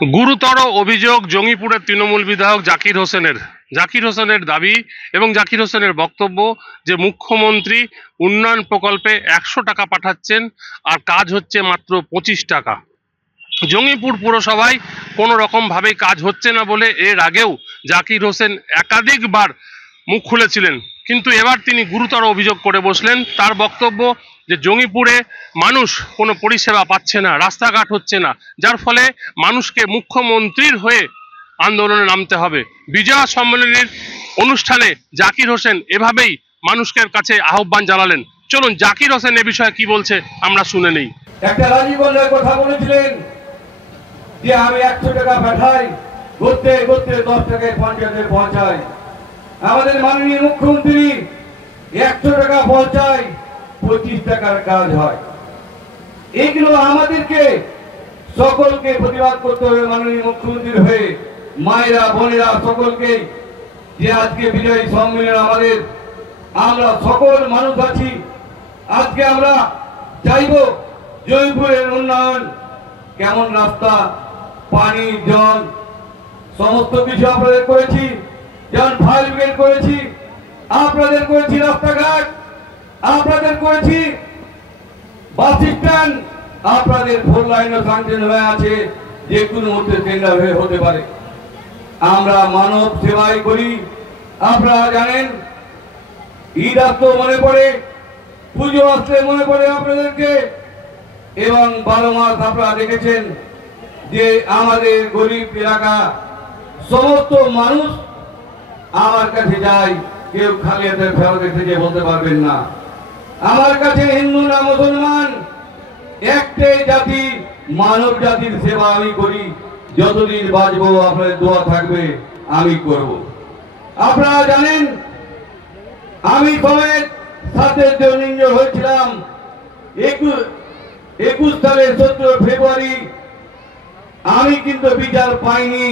গুরুতর অভিযোগ জঙ্গিপুরের তৃণমূল বিধায়ক জাকির হোসেনের দাবি এবং জাকির হোসেনের বক্তব্য যে মুখ্যমন্ত্রী উন্নয়ন প্রকল্পে 100 টাকা পাঠাচ্ছেন আর কাজ হচ্ছে মাত্র 25 টাকা। জঙ্গিপুর পুরসভায় কোনো রকম ভাবে কাজ হচ্ছে না বলে এর আগেও জাকির হোসেন একাধিকবার মুখ খুলেছিলেন, কিন্তু এবার তিনি গুরুতর অভিযোগ করে বসলেন। তার বক্তব্য যে জঙ্গিপুরে মানুষ কোনো পরিষেবা পাচ্ছে না, রাস্তাঘাট হচ্ছে না, যার ফলে মানুষকে মুখ্যমন্ত্রীর হয়ে আন্দোলনে নামতে হবে। বিজয়া সম্মেলনের অনুষ্ঠানে জাকির হোসেন এভাবেই মানুষের কাছে আহ্বান জানালেন। চলুন জাকির হোসেন এ বিষয়ে কি বলছে আমরা শুনে নেই। একটা রাজীবনের কথা বলেছিলেন যে আমি 100 টাকা পাঠাই, ঘুরতে ঘুরতে 10 টাকায় পঞ্চায়েতে পৌঁছাই। আমাদের মাননীয় মুখ্যমন্ত্রী 100 টাকা পৌঁছায়, 25 টাকার কাজ হয়। এইগুলো আমাদেরকে সকলকে প্রতিবাদ করতে হবে মাননীয় মুখ্যমন্ত্রীর হয়ে। মায়েরা বোনেরা সকলকে, যে আজকে বিজয় সম্মেলন আমাদের, আমরা সকল মানুষ আছি। আজকে আমরা চাইব জয়পুরের উন্নয়ন, কেমন রাস্তা, পানি, জল, সমস্ত কিছু আপনাদের করেছি। যেমন ফায়ার ব্রিগেড করেছি, আপনাদের করেছি রাস্তাঘাট, আপনাদের করেছি বাস স্ট্যান্ড, আপনাদের 4 লাইনও সাংশন হয়ে আছে, যে কোনো মুহূর্তে টেন্ডার হয়ে হতে পারে। আমরা মানব সেবাই করি। আপনারা জানেন, ঈদ আসতে মনে পড়ে, পুজো আসতে মনে পড়ে আপনাদেরকে, এবং 12 মাস আপনারা দেখেছেন যে আমাদের গরিব এলাকা সমস্ত মানুষ আমার কাছে যায়, কেউ খালি হাতে ফেরত এসে বলতে পারবেন না। আমার কাছে হিন্দু না মুসলমান, একটাই জাতি, মানব জাতির সেবা আমি করি। যতদিন বাঁচবো আপনাদের দোয়া থাকবে, আমি করব। আপনারা জানেন, আমি সমেত সাথে ইঞ্জুর হয়েছিলাম 21 সালের 17 ফেব্রুয়ারি। আমি কিন্তু বিচার পাইনি।